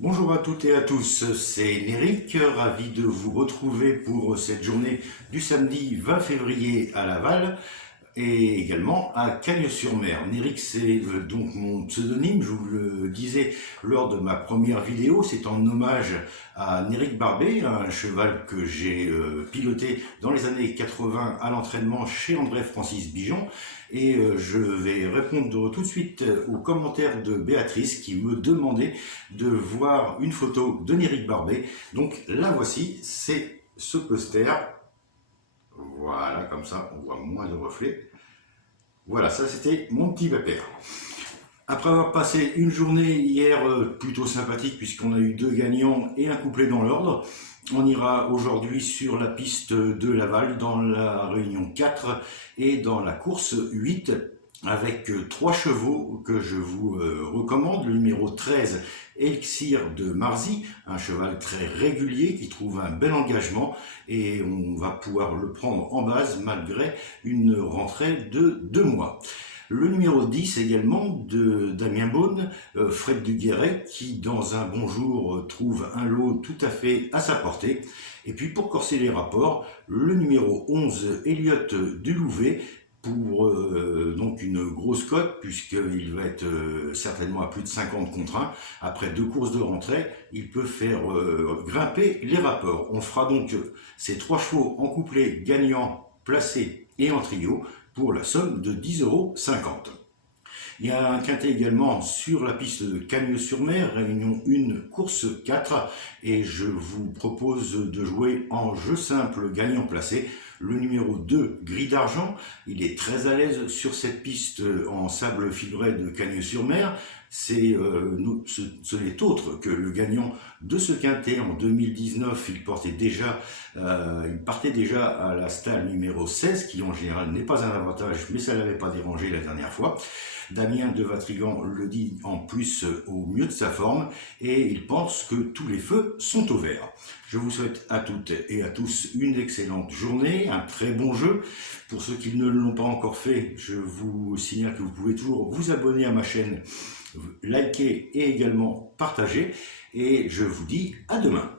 Bonjour à toutes et à tous, c'est Néric, ravi de vous retrouver pour cette journée du samedi 20 février à Laval et également à Cagnes-sur-Mer. Néric, c'est donc mon pseudonyme, je vous le disais lors de ma première vidéo, c'est en hommage à Néric Barbet, un cheval que j'ai piloté dans les années 80 à l'entraînement chez André-Francis Bijon. Et je vais répondre tout de suite aux commentaires de Béatrice qui me demandait de voir une photo de Néric Barbet. Donc la voici, c'est ce poster. Voilà, comme ça on voit moins de reflets. Voilà, ça c'était mon petit pépère. Après avoir passé une journée hier plutôt sympathique puisqu'on a eu deux gagnants et un couplet dans l'ordre, on ira aujourd'hui sur la piste de Laval dans la réunion 4 et dans la course 8 avec trois chevaux que je vous recommande. Le numéro 13, Elixir de Marzy, un cheval très régulier qui trouve un bel engagement et on va pouvoir le prendre en base malgré une rentrée de 2 mois. Le numéro 10 également de Damien Beaune, Fred Duguerret, qui dans un bon jour trouve un lot tout à fait à sa portée. Et puis pour corser les rapports, le numéro 11, Elliott Dulouvet, pour donc une grosse cote, puisqu'il va être certainement à plus de 50 contre 1. Après deux courses de rentrée, il peut faire grimper les rapports. On fera donc ces trois chevaux en couplet gagnant, placé et en trio pour la somme de 10,50 €. Il y a un quintet également sur la piste de Cagnes-sur-Mer, réunion 1, course 4, et je vous propose de jouer en jeu simple gagnant placé. Le numéro 2, Gris d'Argent, il est très à l'aise sur cette piste en sable fibré de Cagnes-sur-Mer. Ce n'est autre que le gagnant de ce quintet en 2019. Il partait déjà à la stalle numéro 16, qui en général n'est pas un avantage, mais ça ne l'avait pas dérangé la dernière fois. Damien de Vatrigan le dit en plus au mieux de sa forme et il pense que tous les feux sont au vert. Je vous souhaite à toutes et à tous une excellente journée, un très bon jeu. Pour ceux qui ne l'ont pas encore fait, je vous signale que vous pouvez toujours vous abonner à ma chaîne, liker et également partager. Et je vous dis à demain.